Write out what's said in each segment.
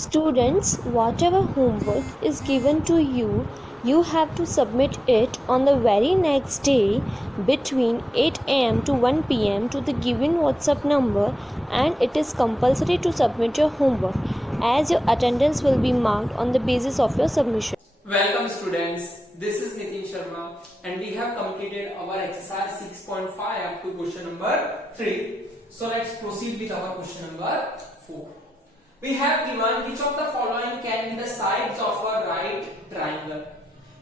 Students, whatever homework is given to you, you have to submit it on the very next day between 8 am to 1 pm to the given WhatsApp number, and it is compulsory to submit your homework as your attendance will be marked on the basis of your submission. Welcome students, this is Nitin Sharma and we have completed our exercise 6.5 up to question number 3. So let's proceed with our question number 4. We have given which of the following can be the sides of a right triangle.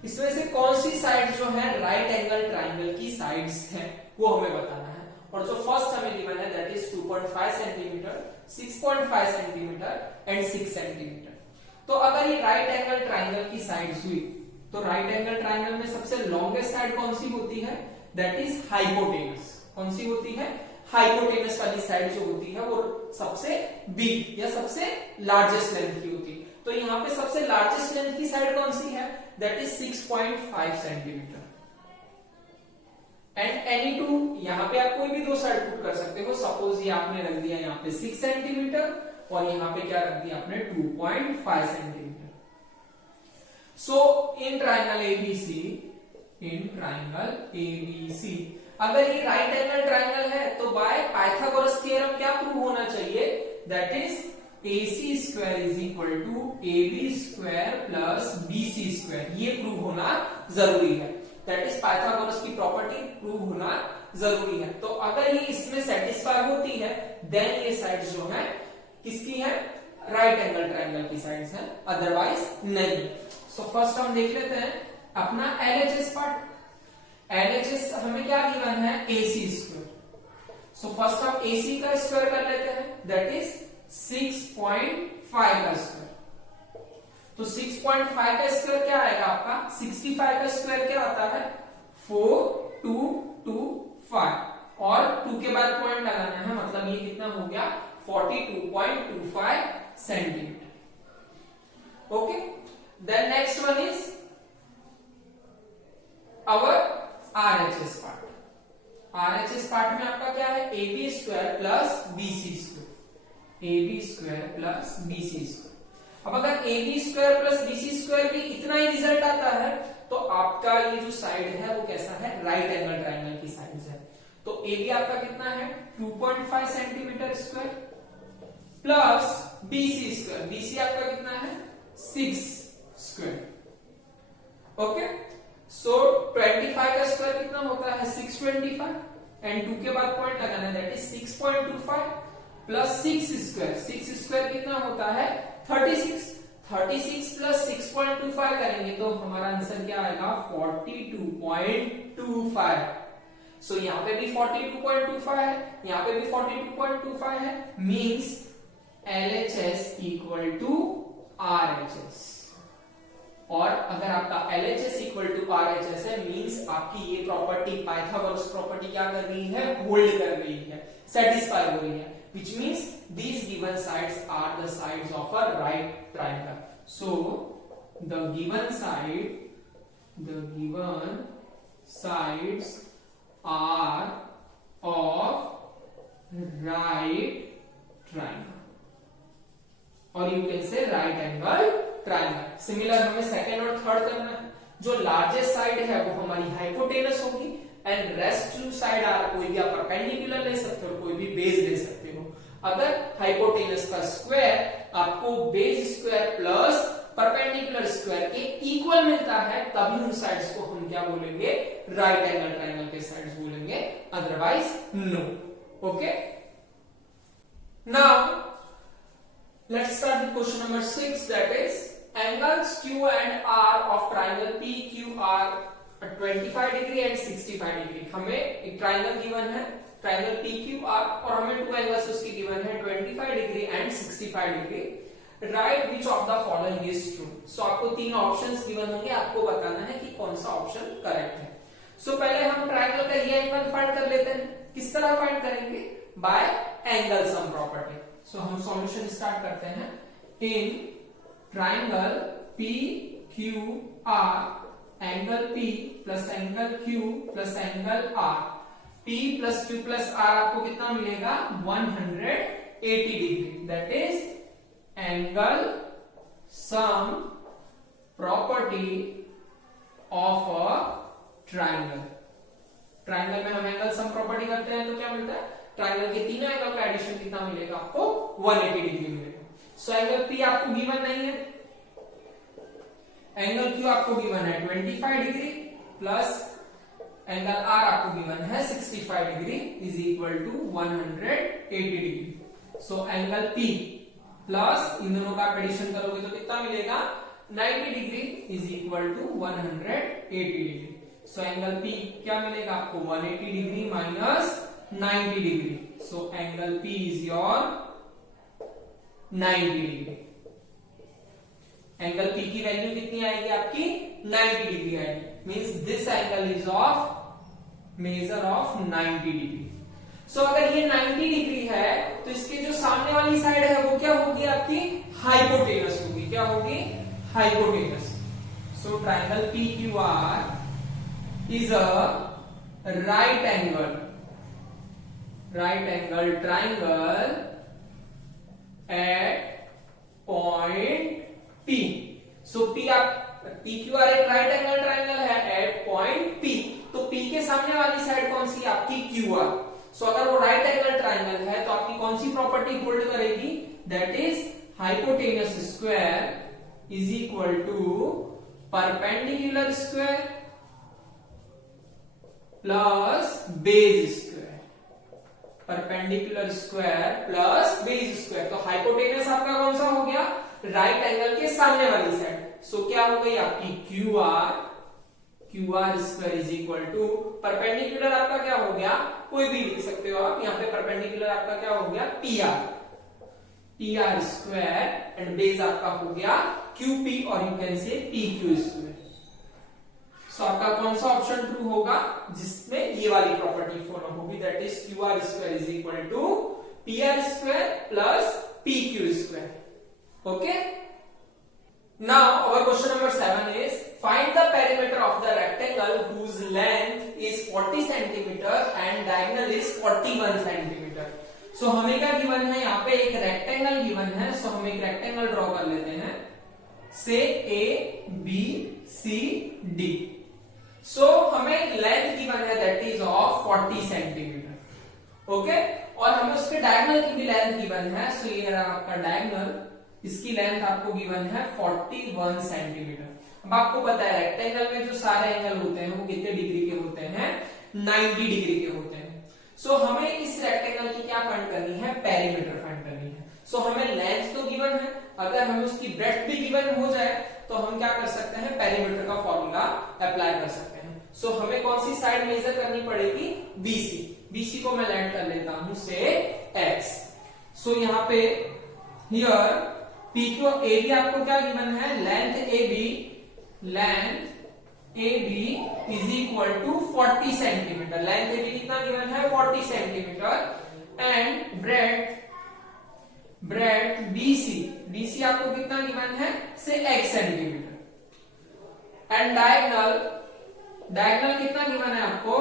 इसमें से कौन सी side जो है right angle triangle की sides हैं वो हमें बताना है। और जो फर्स्ट हमें गिवन है that is 2.5 centimetre, 6.5 centimetre and 6 centimetre. तो अगर ये राइट एंगल ट्राइंगल की साइड्स हुई तो राइट एंगल ट्राइंगल में सबसे लॉन्गेस्ट साइड कौन सी होती है? That is hypotenuse. कौन सी होती है? हाइपोटेनस वाली साइड जो होती है वो सबसे बिग या सबसे लार्जेस्ट लेंथ की होती है। तो यहाँ पे सबसे लार्जेस्ट लेंथ की साइड कौन सी है? That is 6.5 centimetre. And any two, यहाँ पे आप कोई भी दो साइड पुट कर सकते हो। सपोज ये आपने रख दिया यहाँ पे 6 सेंटीमीटर और यहाँ पे क्या रख दिया आपने 2.5 centimetre. So in triangle ABC, अगर ये राइट एंगल ट्राइंगल है तो बाय पाइथागोरस थ्योरम क्या प्रूव होना चाहिए? That is AC square is equal to AB square plus BC square. ये प्रूव होना जरूरी है। दैट इज पाइथागोरस की प्रॉपर्टी प्रूव होना जरूरी है। तो अगर ये इसमें सेटिस्फाई होती है देन ये साइड्स जो है किसकी है? राइट एंगल ट्राइंगल की साइड्स हैं, अदरवाइज नहीं। सो फर्स्ट हम देख लेते हैं अपना LHS पार्ट। LHS हमें क्या गिवन है? AC square. सो फर्स्ट हम AC का स्क्वायर कर लेते हैं, दैट इज 6.5 का स्क्वायर। तो 6.5 का स्क्वायर क्या आएगा आपका? 65 का स्क्वायर क्या आता है? 4225 और 2 के बाद पॉइंट लगाना है, मतलब ये कितना हो गया? 42.25 centimetre. Okay, then next one is our RHS part. RHS part में आपका क्या है? AB square plus BC square. AB square plus BC square. अब अगर AB square plus BC square भी इतना ही रिजल्ट आता है तो आपका ये जो साइड है वो कैसा है? राइट एंगल ट्राइंगल की साइड है। तो AB आपका कितना है? 2.5 centimetre square plus BC square. BC आपका कितना है? 6 स्क्वायर। ओके, सो 25 का स्क्वायर कितना होता है? 625 एंड 2 के बाद पॉइंट लगाना है, that is 6.25 plus 6 square. 6 square कितना होता है? 36। 36 प्लस 6.25 करेंगे तो हमारा आंसर क्या आएगा? 42.25। सो यहाँ पे भी 42.25 है, यहाँ पे भी 42.25 है, means LHS equal to RHS। और अगर आपका LHS इक्वल टू RHS है मींस आपकी ये प्रॉपर्टी पाइथागोरस प्रॉपर्टी क्या कर रही है? होल्ड कर रही है, सेटिस्फाई हो रही है, which means these given sides are the sides of a right triangle. So the given sides are of right triangle, or you can say right angle triangle. Similar हमें सेकेंड और third करना है। जो largest side है वो हमारी hypotenuse होगी and rest two side are कोई भी आप परपेंडिकुलर ले सकते हो, कोई भी बेस ले सकते हो। अगर हाइपोटेनस का स्क्वायर आपको base square plus perpendicular square के इक्वल मिलता है तभी उन साइड्स को हम क्या बोलेंगे? राइट एंगल ट्राइंगल के साइड्स बोलेंगे, otherwise no. Okay, now let's start with question number 6, that is angles Q and R of triangle PQR 25 degree and 65 degree। हमें एक ट्राइंगल गिवन है, ट्राइंगल PQR, और हमें टू एंगल्स उसकी given है 25 degree and 65 degree. Right which of the following is true. So आपको तीन options given होंगे, आपको बताना है कि कौन सा ऑप्शन करेक्ट है। सो पहले हम ट्राइंगल का ये एंगल फाइंड कर लेते हैं। किस तरह फाइंड करेंगे? By angle sum property. So हम सॉल्यूशन स्टार्ट करते हैं। In triangle PQR angle P plus angle Q plus angle R, P plus Q plus R आपको कितना मिलेगा? 180 degree. That is angle sum property of a triangle. Triangle में हम angle sum property करते हैं तो क्या मिलता है, ट्राइंगल के तीनों एंगल का एडिशन कितना मिलेगा आपको 180 डिग्री मिलेगा। सो एंगल पी आपको गिवन नहीं है, एंगल क्यू आपको गिवन है 25 डिग्री प्लस एंगल आर आपको गिवन है 65 degree is equal to 180 degree. So angle P plus इन दोनों का एडिशन करोगे तो कितना मिलेगा 90 degree is equal to 180 degree. So angle P क्या मिलेगा आपको 180 degree minus 90 degree. So angle P is your 90 degree. Angle P की वैल्यू कितनी आएगी आपकी 90 डिग्री आएगी। Means this angle is of measure of 90 degree. So अगर ये 90 डिग्री है तो इसके जो सामने वाली साइड है वो क्या होगी आपकी हाइपोटेनस होगी। क्या होगी hypotenuse. So triangle P Q R is a right angle triangle at point P। So PQR एक राइट एंगल ट्राइंगल है at point P। तो P के सामने वाली साइड कौन सी आपकी QR। सो अगर वो राइट एंगल ट्राइंगल है तो आपकी कौन सी प्रॉपर्टी होल्ड करेगी, that is hypotenuse square is equal to perpendicular square plus base square. Perpendicular square plus base square. तो हाइपोटेनस आपका कौन सा हो गया, राइट एंगल के सामने वाली साइड। सो क्या हो गई आपकी Q R square is equal to perpendicular आपका क्या हो गया, कोई भी लिख सकते हो आप, यहाँ पे परपेंडिकुलर आपका क्या हो गया T R square and base आपका हो गया क्यू पी और you can say P Q square. So आपका कौन सा ऑप्शन ट्रू होगा जिसमें ये वाली प्रॉपर्टी फॉलो होगी, that is Q R square is equal to P R square plus P Q square. Okay, now our question number 7 is find the perimeter of the rectangle whose length is 40 cm and diagonal is 41 cm। सो हमें क्या given है, यहाँ पे एक rectangle given है। सो हम एक rectangle draw कर लेते हैं, से ए बी सी डी। सो हमें लेंथ गिवन है that is of 40 centimetre. Okay, और हमें उसके डायगोनल की भी लेंथ गिवन है। सो ये रहा आपका डायगोनल, इसकी लेंथ आपको गिवन है 41 सेंटीमीटर। अब आपको पता है रेक्टेंगल में जो सारे एंगल होते हैं वो कितने डिग्री के होते हैं, 90 डिग्री के होते हैं। सो हमें इस रेक्टेंगल की क्या फाइंड करनी है, पेरीमीटर फाइंड करनी है। सो हमें लेंथ तो गिवन है, अगर हमें उसकी ब्रेड्थ भी गिवन हो जाए तो हम क्या कर सकते हैं, पेरीमीटर का फॉर्मूला अप्लाई कर सकते हैं। सो हमें कौन सी साइड मेजर करनी पड़ेगी, बीसी। बीसी को मैं लेट कर लेता हूं से एक्स। सो यहाँ पे here P Q A B आपको क्या गिवन है, length A B is equal to 40 centimetre. Length A B कितना गिवन है, 40 सेंटीमीटर एंड ब्रेड्थ बीसी आपको कितना गिवन है, से x सेंटीमीटर एंड डायगोनल कितना गिवन है आपको,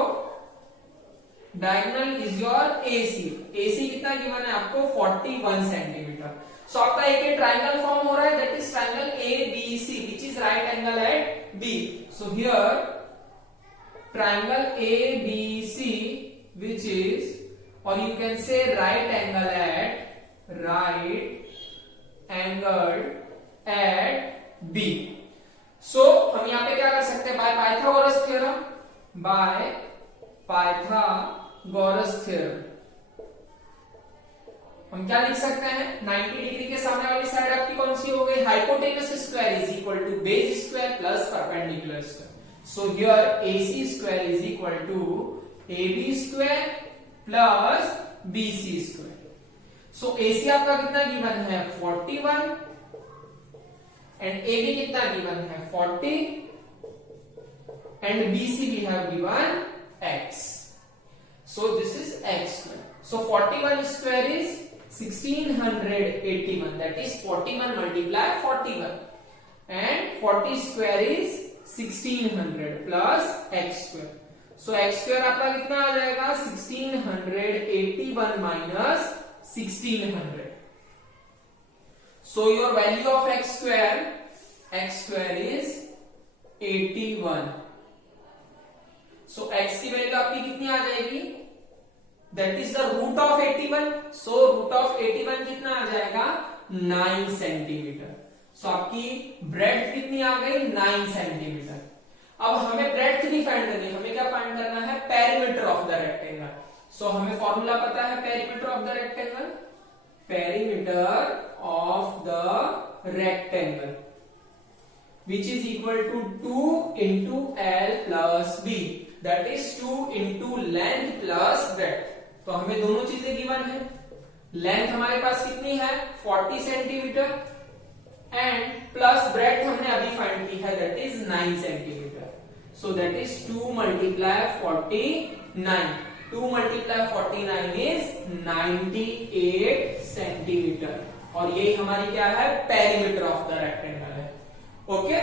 डायगोनल इज योर एसी कितना गिवन है आपको 41 सेंटीमीटर। सो आपका एक ट्राइंगल फॉर्म हो रहा है, that is triangle A B C which is right angle at B. So here triangle A B C which is, और you can say right angle at B. So हम यहां पे क्या कर सकते हैं, बाय पाइथागोरस थ्योरम हम क्या लिख सकते हैं, 90 डिग्री के सामने वाली साइड आपकी कौन सी हो गई, hypotenuse square is equal to base square plus perpendicular square. So here AC square is equal to AB square plus BC square. So AC आपका कितना गिवन है 41 एंड AB कितना गिवन है 40 and BC we have given x. So this is x square. So 41 square is 1681, that is 41 multiply 41 and 40 square is 1600 plus x square. So x square आपका कितना आ जाएगा 1681 minus 1600. So So your value of x square is 81. So x की value आपकी कितनी आ जाएगी? That is the root of 81. So root of 81 कितना आ जाएगा? 9 centimetre. So आपकी ब्रेड्थ कितनी आ गई? 9 सेंटीमीटर. अब हमें ब्रेड्थ नहीं फाइंड करनी, हमें क्या फाइंड करना है? Perimeter of the rectangle. So हमें फॉर्मूला पता है perimeter of the rectangle. Perimeter of the rectangle which is equal to 2 into L plus B, that is 2 into length plus breadth. तो हमें दोनों चीजें गिवन है. लेंथ हमारे पास कितनी है? 40 सेंटीमीटर एंड प्लस ब्रेड्थ हमने अभी फाइंड की है, that is 9 centimetre. So that is 2 multiply 49. 2 multiply 49 is 98 centimetre. और यही हमारी क्या है? पेरीमीटर ऑफ द रेक्टेंगल है. ओके